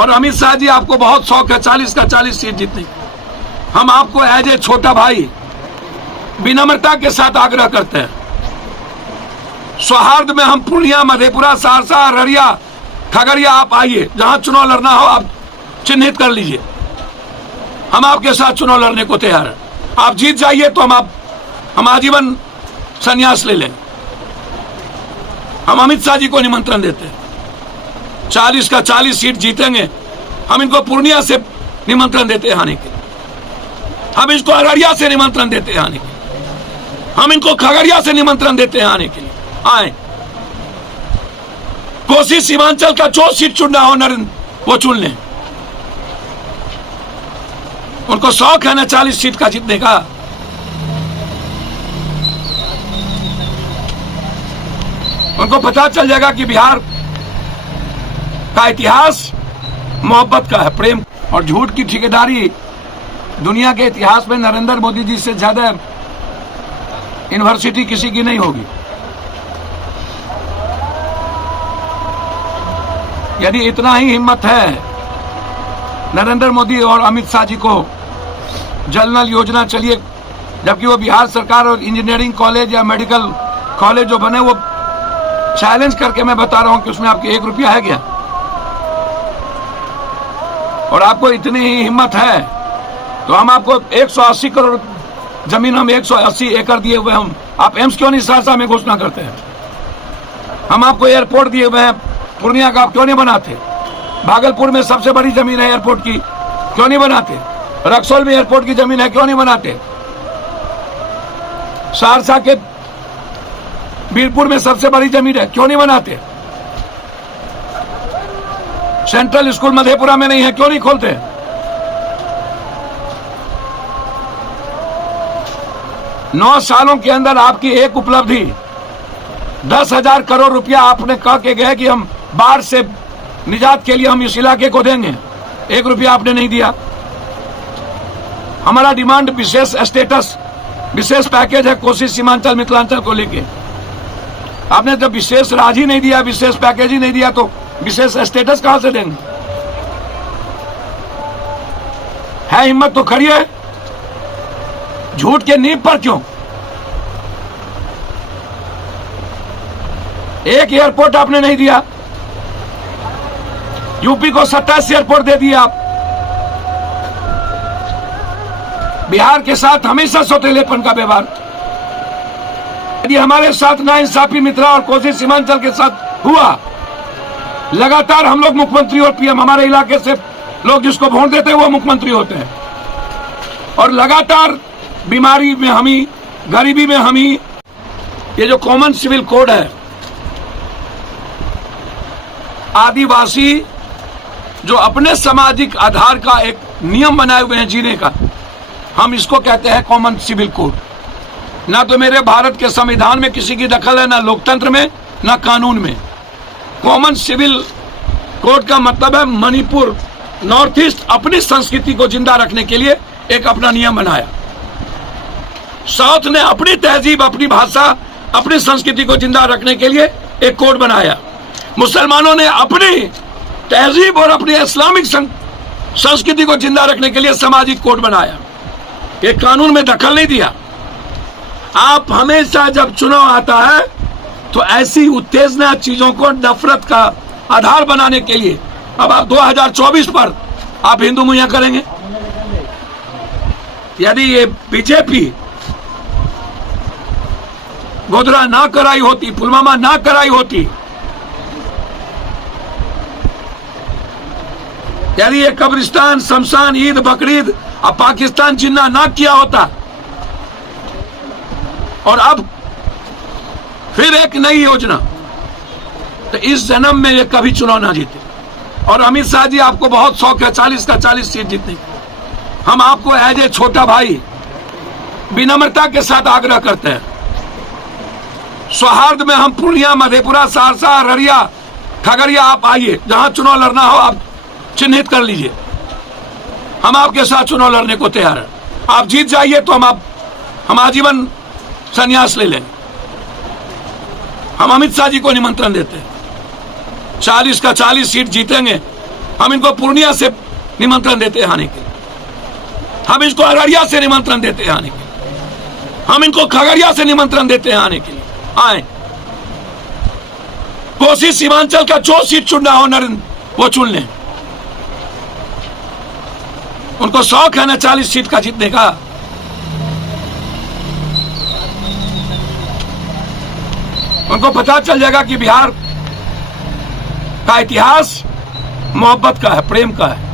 और अमित शाह जी आपको बहुत शौक है 40 का 40 सीट जीतने। हम आपको एज ए छोटा भाई विनम्रता के साथ आग्रह करते हैं, सौहार्द में हम पूर्णिया, मधेपुरा, सहरसा, अररिया, खगड़िया आप आइए, जहां चुनाव लड़ना हो आप चिन्हित कर लीजिए, हम आपके साथ चुनाव लड़ने को तैयार हैं। आप जीत जाइए तो हम आजीवन संन्यास ले लेंगे। हम अमित शाह जी को निमंत्रण देते हैं, 40 का 40 सीट जीतेंगे। हम इनको पूर्णिया से निमंत्रण देते हैं आने के, हम इसको अररिया से निमंत्रण देते हैं आने के, हम इनको खगड़िया से निमंत्रण देते हैं आने के लिए। आए, कोसी सीमांचल का जो सीट चुनना हो नरेंद्र वो चुन लें। उनको शौक है ना 40 सीट का जीतने का। उनको पता चल जाएगा कि बिहार का इतिहास मोहब्बत का है, प्रेम और झूठ की ठेकेदारी दुनिया के इतिहास में नरेंद्र मोदी जी से ज्यादा यूनिवर्सिटी किसी की नहीं होगी। यदि इतना ही हिम्मत है नरेंद्र मोदी और अमित शाह जी को जल नल योजना चलिए, जबकि वो बिहार सरकार और इंजीनियरिंग कॉलेज या मेडिकल कॉलेज जो बने वो चैलेंज करके मैं बता रहा हूं कि उसमें आपके 1 रुपया है क्या? और आपको इतनी ही हिम्मत है तो हम आपको 180 करोड़ जमीन, हम 180 एकड़ दिए हुए, हम आप एम्स क्यों नहीं सहरसा में घोषणा करते हैं? हम आपको एयरपोर्ट दिए हुए हैं पूर्णिया का, आप क्यों नहीं बनाते? भागलपुर में सबसे बड़ी जमीन है एयरपोर्ट की, क्यों नहीं बनाते? रक्सौल में एयरपोर्ट की जमीन है, क्यों नहीं बनाते? सहरसा के बीरपुर में सबसे बड़ी जमीन है, क्यों नहीं बनाते? सेंट्रल स्कूल मधेपुरा में नहीं है, क्यों नहीं खोलते? नौ सालों के अंदर आपकी एक उपलब्धि 10,000 करोड़ रुपया आपने कह के गए कि हम बाढ़ से निजात के लिए हम इस इलाके को देंगे, 1 रुपया आपने नहीं दिया। हमारा डिमांड विशेष स्टेटस, विशेष पैकेज है कोसी सीमांचल मिथिलांचल को लेके, आपने जब विशेष राज ही नहीं दिया, विशेष पैकेज ही नहीं दिया तो विशेष स्टेटस कहां से देंगे? है हिम्मत तो खड़ी है, झूठ के नींव पर क्यों? एक एयरपोर्ट आपने नहीं दिया, यूपी को 27 एयरपोर्ट दे दिए आप। बिहार के साथ हमेशा सौतेलेपन का व्यवहार। यदि हमारे साथ नाइंसाफी मित्रा और कोसी सीमांचल के साथ हुआ, लगातार हम लोग मुख्यमंत्री और पीएम, हमारे इलाके से लोग जिसको वोट देते हैं वो मुख्यमंत्री होते हैं, और लगातार बीमारी में हमी, गरीबी में हमी। ये जो कॉमन सिविल कोड है, आदिवासी जो अपने सामाजिक आधार का एक नियम बनाए हुए हैं जीने का, हम इसको कहते हैं कॉमन सिविल कोड। ना तो मेरे भारत के संविधान में किसी की दखल है, ना लोकतंत्र में, ना कानून में। कॉमन सिविल कोड का मतलब है मणिपुर, नॉर्थ ईस्ट अपनी संस्कृति को जिंदा रखने के लिए एक अपना नियम बनाया। साउथ ने अपनी तहजीब, अपनी भाषा, अपनी संस्कृति को जिंदा रखने के लिए एक कोड बनाया। मुसलमानों ने अपनी तहजीब और अपनी इस्लामिक संस्कृति को जिंदा रखने के लिए सामाजिक कोड बनाया। ये कानून में दखल नहीं दिया। आप हमेशा जब चुनाव आता है तो ऐसी उत्तेजना चीजों को नफरत का आधार बनाने के लिए, अब आप 2024 पर आप हिंदू मुहैया करेंगे। यदि ये बीजेपी गोधरा ना कराई होती, पुलवामा ना कराई होती, यदि ये कब्रिस्तान, शमशान, ईद, बकरीद अब पाकिस्तान जिन्ना ना किया होता, और अब फिर एक नई योजना, तो इस जन्म में ये कभी चुनाव ना जीते। और अमित शाह जी आपको बहुत शौक है 40 का 40 सीट जीतने। हम आपको एज ए छोटा भाई विनम्रता के साथ आग्रह करते हैं, सौहार्द में हम पूर्णिया, मधेपुरा, सहरसा, अररिया, खगड़िया आप आइए, जहां चुनाव लड़ना हो आप चिन्हित कर लीजिए, हम आपके साथ चुनाव लड़ने को तैयार हैं। आप जीत जाइए तो हम आजीवन संन्यास ले लेंगे। हम अमित शाह जी को निमंत्रण देते हैं, 40 का 40 सीट जीतेंगे। हम इनको पूर्णिया से निमंत्रण देते हैं आने के लिए, हम इसको अररिया से निमंत्रण देते हैं आने के लिए, हम इनको खगड़िया से निमंत्रण देते हैं आने के लिए। आए, कोसी सीमांचल का जो सीट चुनना हो नरेंद्र वो चुन लें। उनको शौक है ना 40 सीट का जीतने का। उनको पता चल जाएगा कि बिहार का इतिहास मोहब्बत का है, प्रेम का है।